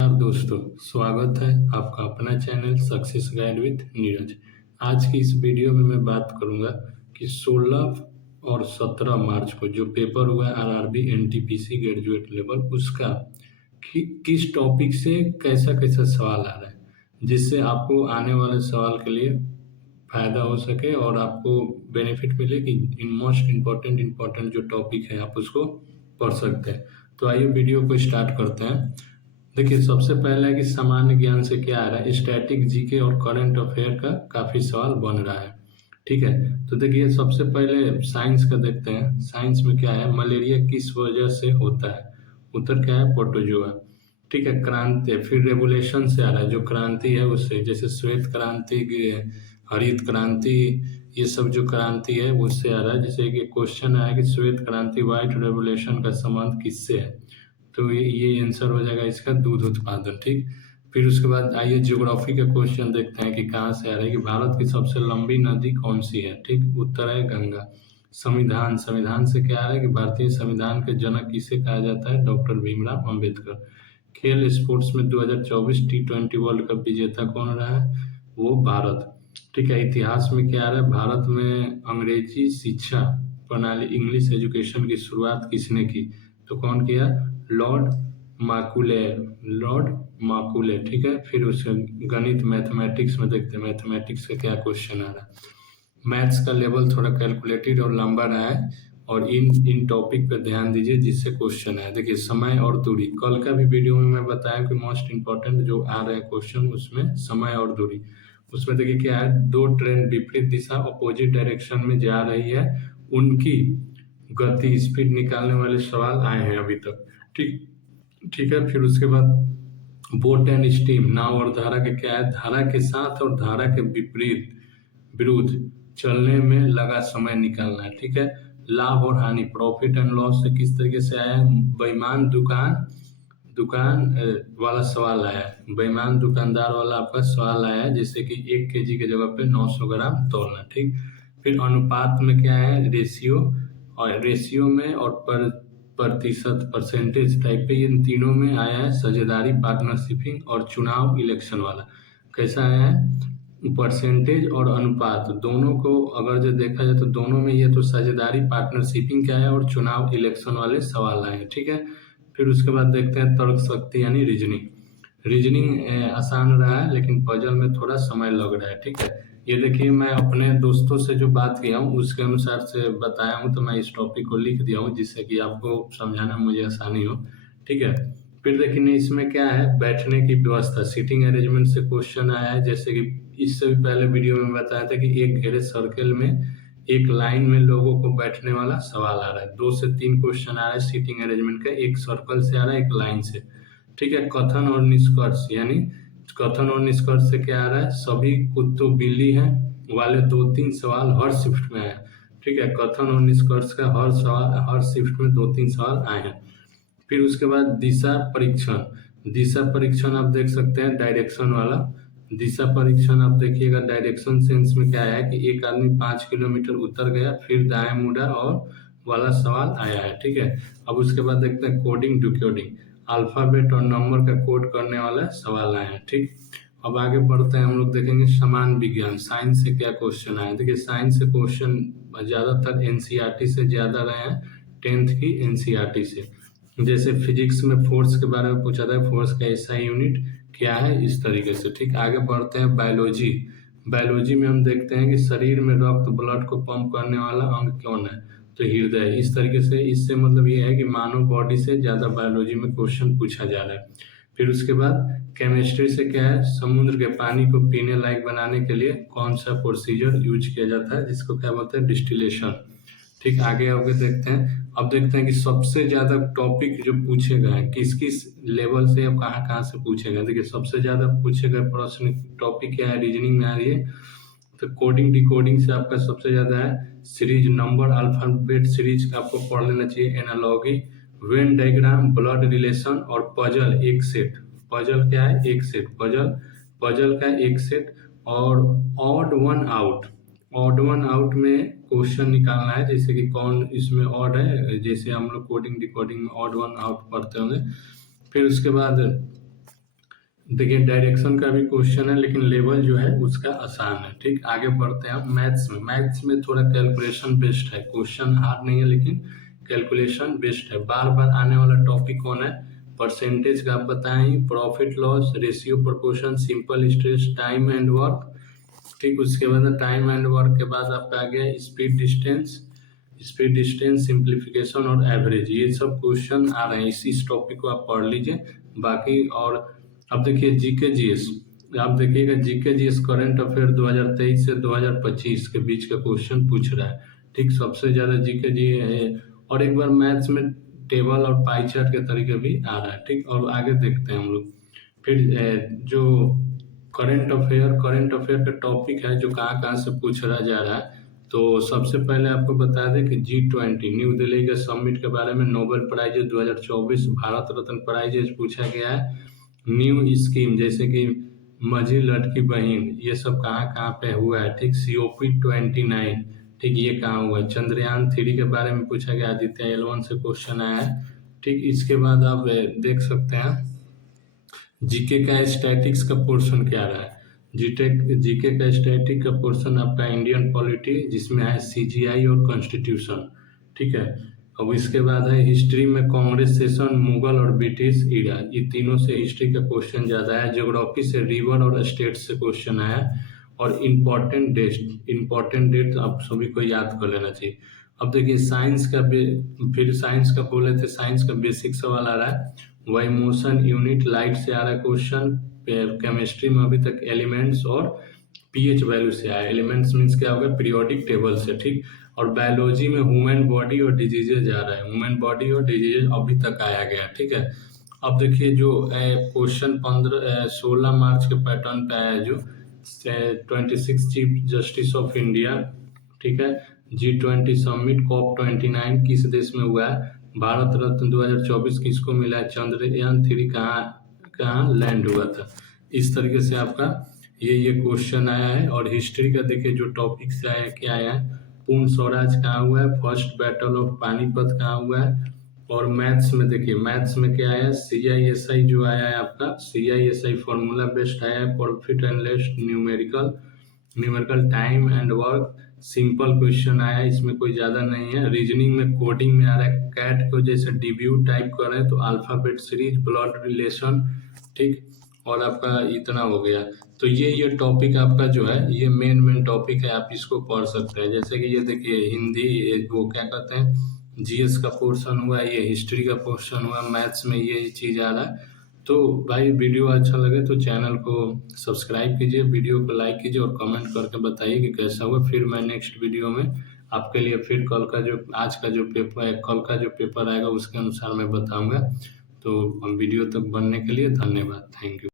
नमस्कार दोस्तों, स्वागत है आपका अपना channel success guide with Neeraj. आज की इस वीडियो में मैं बात करूंगा कि 16 और 17 मार्च को जो पेपर हुआ है आरआरबी एनटीपीसी ग्रेजुएट लेवल उसका किस टॉपिक से कैसा कैसा सवाल आ रहा है, जिससे आपको आने वाले सवाल के लिए फायदा हो सके और आपको बेनिफिट मिले कि इन मोस्ट इम्पोर्टेंट जो टॉपिक है आप उसको पढ़ सकते हैं। तो आइए वीडियो को स्टार्ट करते हैं। देखिए, सबसे पहला है कि सामान्य ज्ञान से क्या आ रहा है। स्टैटिक जीके और करंट अफेयर का काफी सवाल बन रहा है। ठीक है, तो देखिए सबसे पहले साइंस का देखते हैं। साइंस में क्या है, मलेरिया किस वजह से होता है। उत्तर क्या है, प्रोटोजोआ। ठीक है, क्रांति फिर रेवोल्यूशन से आ रहा है, जो क्रांति है उससे, जैसे श्वेत क्रांति, हरित क्रांति, ये सब जो क्रांति है उससे आ रहा है। जैसे कि क्वेश्चन आया कि श्वेत क्रांति व्हाइट रेवोल्यूशन का संबंध किससे है, तो ये आंसर हो जाएगा इसका दूध उत्पादन। ठीक, फिर उसके बाद आइए ज्योग्राफी का क्वेश्चन देखते हैं कि कहाँ से आ रहा है कि भारत की सबसे लंबी नदी कौन सी है। ठीक, उत्तर है गंगा। संविधान, संविधान से क्या आ रहा है कि भारतीय संविधान के जनक किसे कहा जाता है, डॉक्टर भीमराव अंबेडकर। खेल स्पोर्ट्स में 2024 टी20 वर्ल्ड कप विजेता कौन रहा है, वो भारत। ठीक है, इतिहास में क्या आ रहा है, भारत में अंग्रेजी शिक्षा प्रणाली इंग्लिश एजुकेशन की शुरुआत किसने की, तो कौन किया, लॉर्ड माकुले, लॉर्ड माकुले। ठीक है, फिर उसके गणित मैथमेटिक्स में देखते हैं मैथमेटिक्स का क्या क्वेश्चन आ रहा है। मैथ्स का लेवल थोड़ा कैलकुलेटेड और लंबा रहा है, और इन इन टॉपिक पर ध्यान दीजिए जिससे क्वेश्चन है। देखिए, समय और दूरी, कल का भी वीडियो में मैं बताया कि मोस्ट इंपॉर्टेंट जो आ रहे हैं क्वेश्चन उसमें समय और दूरी। उसमें देखिए क्या है, दो ट्रेन विपरीत दिशा अपोजिट डायरेक्शन में जा रही है, उनकी गति स्पीड निकालने वाले सवाल आए हैं अभी तक। ठीक, ठीक है, फिर उसके बाद बोट एंड स्टीम, नाव और धारा के क्या है, धारा के साथ और धारा के विपरीत विरुद्ध चलने में लगा समय निकालना है। ठीक है, लाभ और हानि, प्रॉफिट एंड लॉस से किस तरीके से आया है, बेईमान दुकान दुकान वाला सवाल आया है, बेईमान दुकानदार वाला आपका सवाल आया है, जैसे कि 1 kg के जगह पे 900 ग्राम तोलना। ठीक, फिर अनुपात में क्या है, रेशियो, और रेशियो में और प्रतिशत परसेंटेज टाइप पे, इन तीनों में आया है साझेदारी पार्टनरशिपिंग और चुनाव इलेक्शन वाला। कैसा आया है, परसेंटेज और अनुपात दोनों को अगर जो देखा जाए तो दोनों में ये तो साझेदारी पार्टनरशिपिंग क्या है और चुनाव इलेक्शन वाले सवाल आए हैं। ठीक है, फिर उसके बाद देखते हैं तर्क शक्ति यानी रीजनिंग। रीजनिंग आसान रहा है लेकिन पजल में थोड़ा समय लग रहा है। ठीक है, ये देखिए मैं अपने दोस्तों से जो बात किया हूँ उसके अनुसार से बताया हूँ, तो मैं इस टॉपिक को लिख दिया हूँ जिससे कि आपको समझाना मुझे आसानी हो। ठीक है, फिर देखिए इसमें क्या है, बैठने की व्यवस्था, सीटिंग अरेंजमेंट से क्वेश्चन आया है। जैसे कि इससे भी पहले वीडियो में बताया था कि एक घेरे सर्कल में एक लाइन में लोगों को बैठने वाला सवाल आ रहा है। 2 से 3 क्वेश्चन आ रहा है सीटिंग अरेंजमेंट का, एक सर्कल से आ रहा है एक लाइन से। ठीक है, कथन और निष्कर्ष, यानी कथन और निष्कर्ष से क्या आ रहा है, सभी कुत्तों बिल्ली हैं वाले 2-3 सवाल हर शिफ्ट में आए। ठीक है, कथन और निष्कर्ष का हर सवाल हर शिफ्ट में 2-3 सवाल आए हैं। फिर उसके बाद दिशा परीक्षण, दिशा परीक्षण आप देख सकते हैं डायरेक्शन वाला। दिशा परीक्षण आप देखिएगा डायरेक्शन सेंस में क्या है कि एक आदमी 5 किलोमीटर उतर गया फिर दाएं मुड़ा और वाला सवाल आया है। ठीक है, अब उसके बाद देखते हैं कोडिंग डिकोडिंग, अल्फाबेट और नंबर का कोड करने वाला सवाल आए हैं। ठीक, अब आगे बढ़ते हैं, हम लोग देखेंगे समान विज्ञान, साइंस से क्या क्वेश्चन आए। देखिए साइंस से क्वेश्चन ज्यादातर एनसीईआरटी से ज्यादा रहे हैं, 10th की एनसीईआरटी से। जैसे फिजिक्स में फोर्स के बारे में पूछा था, फोर्स का एसआई यूनिट क्या है, इस तरीके से। ठीक, आगे बढ़ते हैं बायोलॉजी। बायोलॉजी में हम देखते हैं कि शरीर में रक्त ब्लड को पंप करने वाला अंग कौन है, तो हृदय। इस तरीके से, इससे मतलब ये है कि मानव बॉडी से ज्यादा बायोलॉजी में क्वेश्चन पूछा जा रहा है। फिर उसके बाद केमिस्ट्री से क्या है, समुद्र के पानी को पीने लायक बनाने के लिए कौन सा प्रोसीजर यूज किया जाता है, जिसको क्या बोलते हैं, डिस्टिलेशन। ठीक, आगे आगे देखते हैं। अब देखते हैं कि सबसे ज्यादा टॉपिक जो पूछे गए हैं किस किस लेवल से और कहाँ कहाँ से पूछे गए। देखिए सबसे ज्यादा पूछे गए प्रश्न टॉपिक क्या है, रीजनिंग में आ रही है, तो कोडिंग डिकोडिंग से आपका सबसे ज्यादा है। सीरीज नंबर अल्फाबेट सीरीज का आपको पढ़ लेना चाहिए, analogy, Venn diagram, blood relation और पजल एक सेट। पजल क्या है, एक सेट, पजल पजल का एक सेट। और odd one out, odd one out में क्वेश्चन निकालना है, जैसे कि कौन इसमें ऑड है, जैसे हम लोग कोडिंग डिकोडिंग में ऑड वन आउट पढ़ते होंगे। फिर उसके बाद देखिए डायरेक्शन का भी क्वेश्चन है, लेकिन लेवल जो है उसका आसान है। ठीक, आगे बढ़ते हैं हम मैथ्स में थोड़ा कैलकुलेशन बेस्ड है, क्वेश्चन हार्ड नहीं है लेकिन कैलकुलेशन बेस्ड है। बार बार आने वाला टॉपिक कौन है? परसेंटेज का आप बताएं, profit loss ratio, proportion, simple stress, time and work. ठीक, उसके बाद टाइम एंड वर्क के बाद आपका आ गया स्पीड डिस्टेंस, सिंप्लीफिकेशन और एवरेज। ये सब क्वेश्चन आ रहे हैं, इस टॉपिक को आप पढ़ लीजिए। बाकी और अब देखिए जीके जीएस, आप देखिएगा जीके जीएस करंट अफेयर 2023 से 2025 के बीच का क्वेश्चन पूछ रहा है। ठीक, सबसे ज्यादा जीके जी है। और एक बार मैथ्स में टेबल और पाई चार्ट के तरीके भी आ रहा है। ठीक, और आगे देखते हैं हम लोग। फिर जो करंट अफेयर का टॉपिक है जो कहाँ कहाँ से पूछा जा रहा है। तो सबसे पहले आपको बता दें कि G20 न्यू दिल्ली के समिट के बारे में, Nobel prize 2024, Bharat Ratna prize पूछा गया है। न्यू स्कीम जैसे कि माझी लड़की बहन, ये सब कहाँ कहाँ पे हुआ है। ठीक, COP29, ठीक, ये कहाँ हुआ है। चंद्रयान 3 के बारे में पूछा गया, आदित्य L1 से क्वेश्चन आया है। ठीक, इसके बाद आप देख सकते हैं जीके का स्टैटिक्स का पोर्शन क्या रहा है। जीके का स्टैटिक का पोर्शन आपका इंडियन पॉलिटी, जिसमें है CGI और कॉन्स्टिट्यूशन। ठीक है, अब इसके बाद है हिस्ट्री में कांग्रेस सेशन, मुगल और ब्रिटिश इरा, ये तीनों से हिस्ट्री का क्वेश्चन ज्यादा है। ज्योग्राफी से रिवर और स्टेट से क्वेश्चन आया। और इम्पोर्टेंट डेट आप सभी को याद कर लेना चाहिए। अब देखिए फिर साइंस का बोले थे, साइंस का बेसिक सवाल आ रहा है। वही मोशन यूनिट लाइट से आ रहा है क्वेश्चन। केमिस्ट्री में अभी तक एलिमेंट्स और पीएच वैल्यू से आया। एलिमेंट्स मीन्स क्या होगा? पीरियोडिक टेबल से। ठीक, और बायोलॉजी में ह्यूमन बॉडी और डिजीजेज आ रहा है। ह्यूमन बॉडी और डिजीजेज अभी तक आया गया। ठीक है, अब देखिए जो क्वेश्चन 16 मार्च के पैटर्न पे आया है, जो 26 चीफ जस्टिस ऑफ इंडिया। ठीक है, G20 समिट COP29 किस देश में हुआ है? भारत रत्न 2024 किसको मिला है? चंद्रयान 3 कहाँ कहाँ लैंड हुआ था? इस तरीके से आपका ये क्वेश्चन आया है। और हिस्ट्री का देखिए जो टॉपिक से आया, क्या आया है? पूर्ण स्वराज कहाँ हुआ है? फर्स्ट बैटल ऑफ पानीपत कहाँ हुआ है? और मैथ्स में देखिए, मैथ्स में क्या आया? CISI जो आया है आपका, CISI फॉर्मूला बेस्ड आया है। Profit and loss, numerical, time and work, simple question आया है, इसमें कोई ज्यादा नहीं है। रीजनिंग में कोडिंग में आ रहा है, कैट को जैसे डीब्यू टाइप कर रहे हैं तो अल्फाबेट सीरीज, ब्लड रिलेशन। ठीक, और आपका इतना हो गया। तो ये टॉपिक आपका जो है, ये मेन टॉपिक है, आप इसको पढ़ सकते हैं। जैसे कि ये देखिए हिंदी, वो क्या कहते हैं, जीएस का पोर्शन हुआ, ये हिस्ट्री का पोर्शन हुआ, मैथ्स में ये चीज आ रहा है। तो भाई वीडियो अच्छा लगे तो चैनल को सब्सक्राइब कीजिए, वीडियो को लाइक कीजिए और कमेंट करके बताइए कि कैसा हुआ। फिर मैं नेक्स्ट वीडियो में आपके लिए फिर कल का जो आज का जो पेपर है, कल का जो पेपर आएगा उसके अनुसार मैं बताऊंगा। तो वीडियो तक बनने के लिए धन्यवाद, थैंक यू।